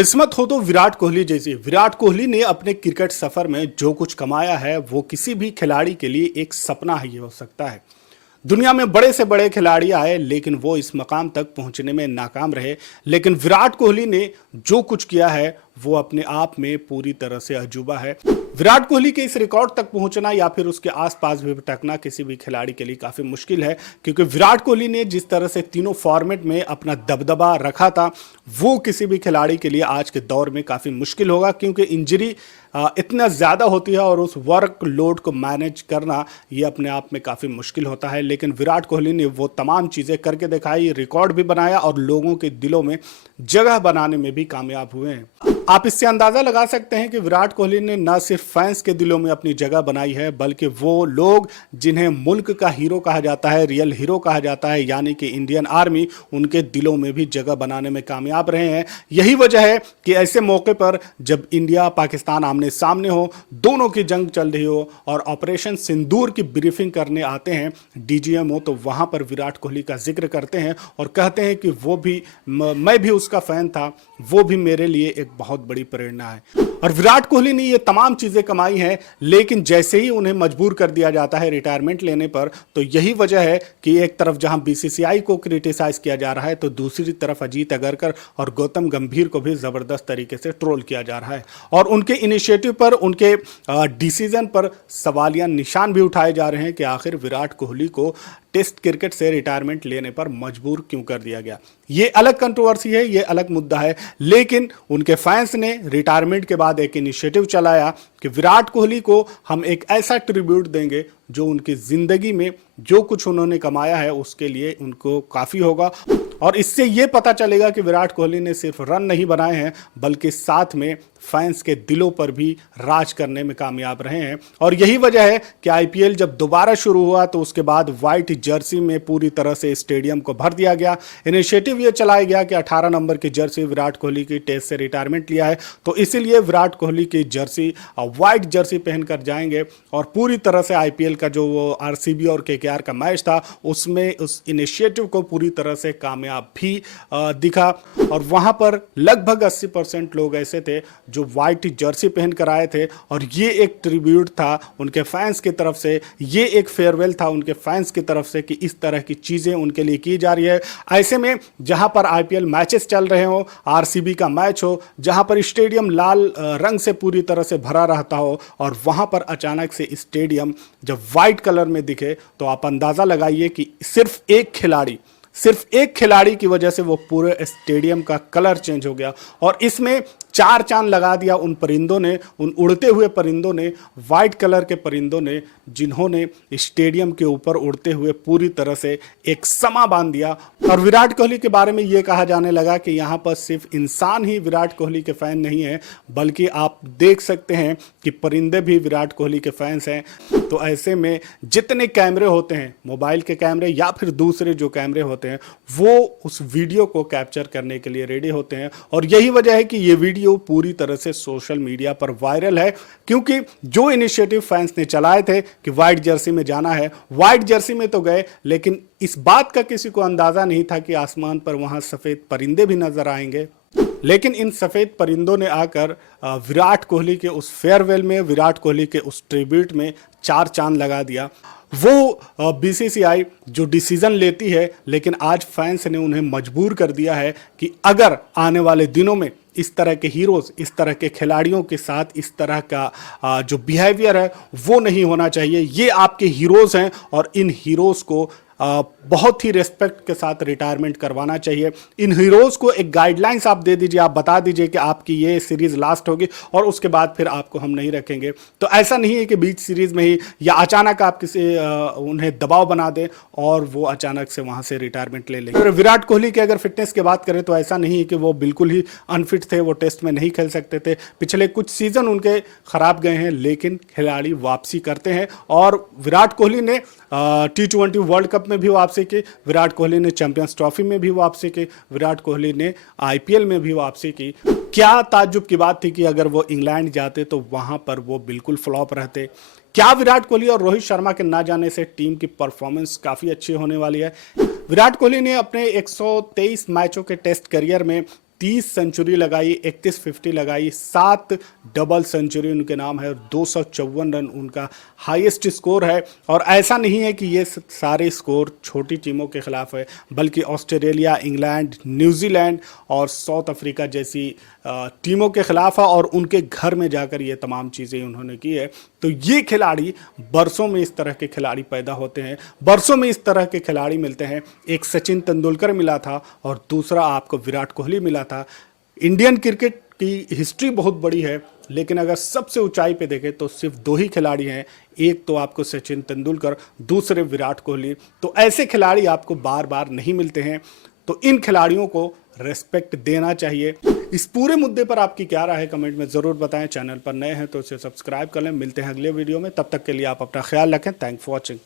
किस्मत हो तो विराट कोहली जैसी। विराट कोहली ने अपने क्रिकेट सफर में जो कुछ कमाया है वो किसी भी खिलाड़ी के लिए एक सपना ही हो सकता है। दुनिया में बड़े से बड़े खिलाड़ी आए लेकिन वो इस मकाम तक पहुंचने में नाकाम रहे। लेकिन विराट कोहली ने जो कुछ किया है वो अपने आप में पूरी तरह से अजूबा है। विराट कोहली के इस रिकॉर्ड तक पहुंचना या फिर उसके आसपास भी भटकना किसी भी खिलाड़ी के लिए काफी मुश्किल है, क्योंकि विराट कोहली ने जिस तरह से तीनों फॉर्मेट में अपना दबदबा रखा था वो किसी भी खिलाड़ी के लिए आज के दौर में काफी मुश्किल होगा, क्योंकि इंजरी इतना ज़्यादा होती है और उस वर्क लोड को मैनेज करना ये अपने आप में काफ़ी मुश्किल होता है। लेकिन विराट कोहली ने वो तमाम चीज़ें करके दिखाई, रिकॉर्ड भी बनाया और लोगों के दिलों में जगह बनाने में भी कामयाब हुए हैं। आप इससे अंदाज़ा लगा सकते हैं कि विराट कोहली ने न सिर्फ फैंस के दिलों में अपनी जगह बनाई है, बल्कि वो लोग जिन्हें मुल्क का हीरो कहा जाता है, रियल हीरो कहा जाता है, यानी कि इंडियन आर्मी, उनके दिलों में भी जगह बनाने में कामयाब रहे हैं। यही वजह है कि ऐसे मौके पर जब इंडिया पाकिस्तान आमने सामने हो, दोनों की जंग चल रही हो और ऑपरेशन सिंदूर की ब्रीफिंग करने आते हैं डीजीएम हो, तो वहां पर विराट कोहली का जिक्र करते हैं और कहते हैं कि वो भी, मैं भी उसका फैन था, वो भी मेरे लिए एक बहुत बड़ी प्रेरणा है। और विराट कोहली ने ये तमाम चीजें कमाई हैं, लेकिन जैसे ही उन्हें मजबूर कर दिया जाता है रिटायरमेंट लेने पर, तो यही वजह है कि एक तरफ जहां बीसीसीआई को क्रिटिसाइज किया जा रहा है तो दूसरी तरफ अजीत अगरकर और गौतम गंभीर को भी जबरदस्त तरीके से ट्रोल किया जा रहा है और उनके इनिशिएटिव पर, उनके डिसीजन पर सवालिया निशान भी उठाए जा रहे हैं कि आखिर विराट कोहली को टेस्ट क्रिकेट से रिटायरमेंट लेने पर मजबूर क्यों कर दिया गया। ये अलग कंट्रोवर्सी है, ये अलग मुद्दा है, लेकिन उनके फैंस ने रिटायरमेंट के बाद एक इनिशिएटिव चलाया कि विराट कोहली को हम एक ऐसा ट्रिब्यूट देंगे जो उनकी जिंदगी में जो कुछ उन्होंने कमाया है उसके लिए उनको काफी होगा। और इससे ये पता चलेगा कि विराट कोहली ने सिर्फ रन नहीं बनाए हैं, बल्कि साथ में फैंस के दिलों पर भी राज करने में कामयाब रहे हैं। और यही वजह है कि आईपीएल जब दोबारा शुरू हुआ तो उसके बाद व्हाइट जर्सी में पूरी तरह से स्टेडियम को भर दिया गया। इनिशिएटिव ये चलाया गया कि 18 नंबर की जर्सी विराट कोहली की टेस्ट से रिटायरमेंट लिया है, तो इसीलिए विराट कोहली की जर्सी व्हाइट जर्सी पहनकर जाएंगे और पूरी तरह से आईपीएल का जो वो आरसीबी और केकेआर का मैच था उसमें उस इनिशिएटिव को पूरी तरह से कामयाब भी दिखा। और वहां पर लगभग 80% लोग ऐसे थे जो व्हाइट जर्सी पहन कर आए थे और ये एक ट्रिब्यूट था उनके फैंस की तरफ से, ये एक फेयरवेल था उनके फैंस की तरफ से कि इस तरह की चीजें उनके लिए की जा रही है। ऐसे में जहां पर आईपीएल मैचेस चल रहे हो, आरसीबी का मैच हो, जहां पर स्टेडियम लाल रंग से पूरी तरह से भरा रहता हो और वहां पर अचानक से स्टेडियम जब व्हाइट कलर में दिखे, तो आप अंदाजा लगाइए कि सिर्फ एक खिलाड़ी की वजह से वो पूरे स्टेडियम का कलर चेंज हो गया। और इसमें चार चांद लगा दिया उन परिंदों ने, उन उड़ते हुए परिंदों ने, व्हाइट कलर के परिंदों ने, जिन्होंने स्टेडियम के ऊपर उड़ते हुए पूरी तरह से एक समा बांध दिया। और विराट कोहली के बारे में ये कहा जाने लगा कि यहाँ पर सिर्फ इंसान ही विराट कोहली के फैन नहीं है, बल्कि आप देख सकते हैं कि परिंदे भी विराट कोहली के फैंस हैं। तो ऐसे में जितने कैमरे होते हैं, मोबाइल के कैमरे या फिर दूसरे जो कैमरे होते हैं, वो उस वीडियो को कैप्चर करने के लिए रेडी होते हैं। और यही वजह है कि ये वीडियो पूरी तरह से सोशल मीडिया पर वायरल है, क्योंकि जो इनिशिएटिव फैंस ने चलाए थे कि व्हाइट जर्सी में जाना है, व्हाइट जर्सी में तो गए, लेकिन इस बात का किसी को अंदाजा नहीं था कि आसमान पर वहां सफेद परिंदे भी नजर आएंगे। लेकिन इन सफेद परिंदों ने आकर विराट कोहली के उस फेयरवेल में, विराट कोहली के उस ट्रिब्यूट में चार चांद लगा दिया। वो बीसीसीआई जो डिसीजन लेती है, लेकिन आज फैंस ने उन्हें मजबूर कर दिया है कि अगर आने वाले दिनों में इस तरह के हीरोज, इस तरह के खिलाड़ियों के साथ इस तरह का जो बिहेवियर है वो नहीं होना चाहिए। ये आपके हीरोज हैं और इन हीरोज को बहुत ही रेस्पेक्ट के साथ रिटायरमेंट करवाना चाहिए। इन हीरोज को एक गाइडलाइंस आप दे दीजिए, आप बता दीजिए कि आपकी ये सीरीज लास्ट होगी और उसके बाद फिर आपको हम नहीं रखेंगे। तो ऐसा नहीं है कि बीच सीरीज में ही या अचानक आप किसी उन्हें दबाव बना दें और वो अचानक से वहां से रिटायरमेंट ले लेंगे। विराट कोहली की अगर फिटनेस की बात करें तो ऐसा नहीं है कि वो बिल्कुल ही अनफिट थे, वो टेस्ट में नहीं खेल सकते थे। पिछले कुछ सीजन उनके खराब गए हैं, लेकिन खिलाड़ी वापसी करते हैं और विराट कोहली ने T20 वर्ल्ड कप में भी वापसी की, विराट कोहली ने चैंपियंस ट्रॉफी में भी वापसी की, विराट कोहली ने आईपीएल में भी वापसी की। क्या ताज्जुब की बात थी कि अगर वो इंग्लैंड जाते तो वहां पर वो बिल्कुल फ्लॉप रहते। क्या विराट कोहली और रोहित शर्मा के ना जाने से टीम की परफॉर्मेंस काफी अच्छी होने वाली है। विराट कोहली ने अपने 123 मैचों के टेस्ट करियर में 30 सेंचुरी लगाई, 31 50 लगाई, 7 डबल सेंचुरी उनके नाम है और 254 रन उनका हाईएस्ट स्कोर है। और ऐसा नहीं है कि ये सारे स्कोर छोटी टीमों के खिलाफ है, बल्कि ऑस्ट्रेलिया, इंग्लैंड, न्यूजीलैंड और साउथ अफ्रीका जैसी टीमों के खिलाफ है और उनके घर में जाकर ये तमाम चीज़ें उन्होंने की है। तो ये खिलाड़ी, बरसों में इस तरह के खिलाड़ी पैदा होते हैं, बरसों में इस तरह के खिलाड़ी मिलते हैं। एक सचिन तेंदुलकर मिला था और दूसरा आपको विराट कोहली मिला था। इंडियन क्रिकेट की हिस्ट्री बहुत बड़ी है, लेकिन अगर सबसे ऊंचाई पे देखें तो सिर्फ 2 ही खिलाड़ी हैं। एक तो आपको सचिन तेंदुलकर, दूसरे विराट कोहली। तो ऐसे खिलाड़ी आपको बार बार नहीं मिलते हैं, तो इन खिलाड़ियों को रेस्पेक्ट देना चाहिए। इस पूरे मुद्दे पर आपकी क्या राय है, कमेंट में ज़रूर बताएं। चैनल पर नए हैं तो इसे सब्सक्राइब कर लें। मिलते हैं अगले वीडियो में, तब तक के लिए आप अपना ख्याल रखें। Thanks for watching.